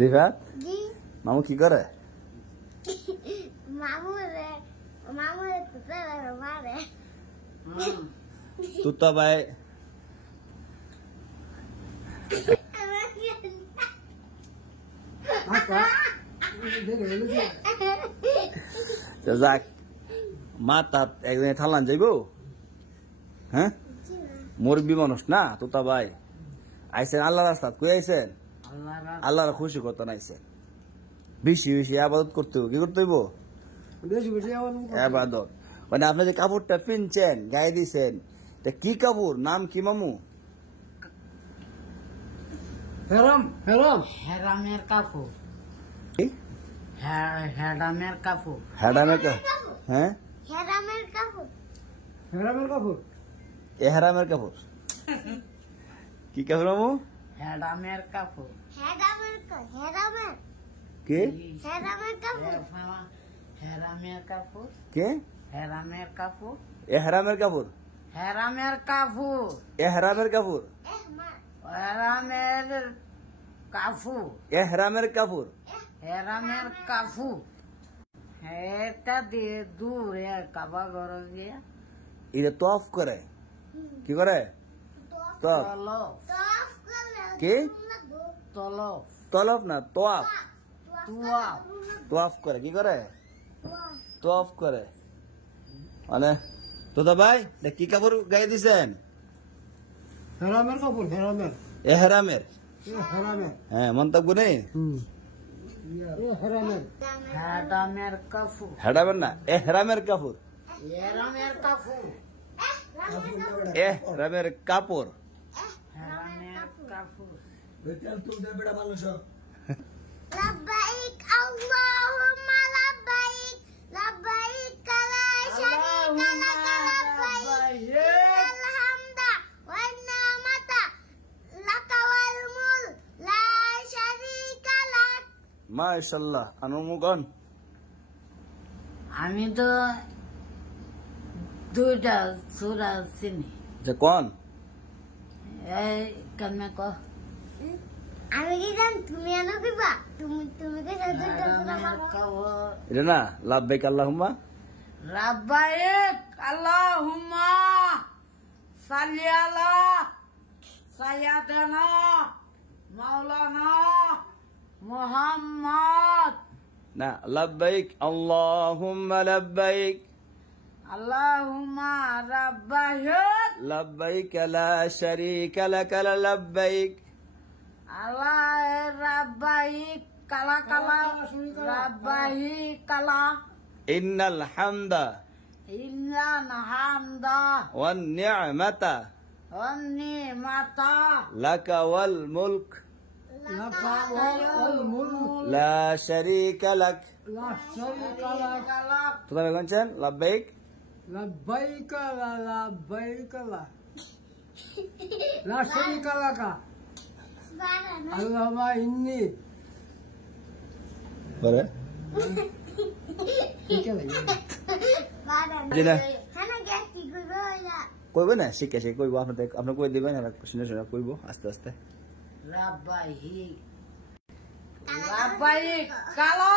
রিফাত মামু কি করে? তুতা ভাই যাক মাতা একদিন থালান যাইব। হ্যাঁ মুরব্বী মানুষ না তুতা ভাই আইসেন আল্লাহ রাস্তা কই আইসেন আল্লাহর খুশি করতে নাইছেন। বেশি বেশি আবাদত করতে কি করতে হইব? আবাদত মানে আপনি যে কাপড়টা পিনছেন গায়ে দিছেন কি কাপড় নাম কি মামু? হেরামের কাপড়। হেরামের কাপড়। হেরামের কাপড়। হ্যাঁ হেরামের কাপড়। হেরামের কাপড়। এহরামের কাপড় কি কাপড় মামু? হেরামের কাপড়। হেরামের হেরামের কে? হেরামের কাপড়। হেরামের কাপড়। কে? হেরামের কাপড়। এহরামের কাপড়। হেরামের কাপড়। এহরামের কাপড়। হেরামের কাপড়। এহরামের কাপড়। হেরামের কাপড়। এটা দিয়ে দূরে কাবা ঘর গিয়া এটা তফ করে কি করে? তফ কি? তলফ তলফ না তোয়াফ। তুয়াফ তোয়াফ করে কি করে? তোয়াফ করে মানে তোতা ভাই কি কাপড় গায়ে দিছেন? হেরামের কাপড়। হেরামের এহরামের। হেরামের হ্যাঁ মন্তব্য নেই। হেরামের হেরামের কাপড়। হেরামের না এহরামের কাপড়। হেরামের কাপড়। এহরামের কাপড়। হেরামের কাপড়। لبيك اللهم لبيك لبيك لا شريك لك لبيك إن الحمد والنعمة لك والملك لا شريك لك মাশাআল্লাহ অনুমোদন। আমি তো দুইটা সূরা চিনি। যে কোন? এই কেমনে ক? আমি কি জান তুমি আনো কিবা তুমি তুমি কে দুইটা সূরা এটা না লাব্বাইক আল্লাহুম্মা লাব্বাইক আল্লাহুম্মা সাল্লি আলা সাইয়্যিদানা মাওলানা মুহাম্মদ। না লাব্বাইক আল্লাহুম্মা লাব্বাইক আল্লাহুম্মা রাব্বাইক লাব্বাইক লা শারীকা লাক লাব্বাইক আল্লাহ রাব্বাইক কালা কালা রাব্বাইক কালা ইন্নাল হামদা ইন্নাল হামদা ওয়ান নি'মাতা ওয়ান নি'মাতা লাকা ওয়াল মুলক লাকা ওয়াল মুলক লা শারীকা লাক। লা শারীকা লাক। তোতা ভাই কোনছেন? লাব্বাইক লব্বাইক লব্বাইক লা শারীকা লাক আল্লাহুম্মা ইন্নী বলে ঠিক আছে জিনা হানা কি করব না কইবে না শিখে শিখে কইবো আপনাদের আপনি কই দিবেন আর শুনে শুনে কইবো আস্তে আস্তে। রাব্বাইক রাব্বাইক কালা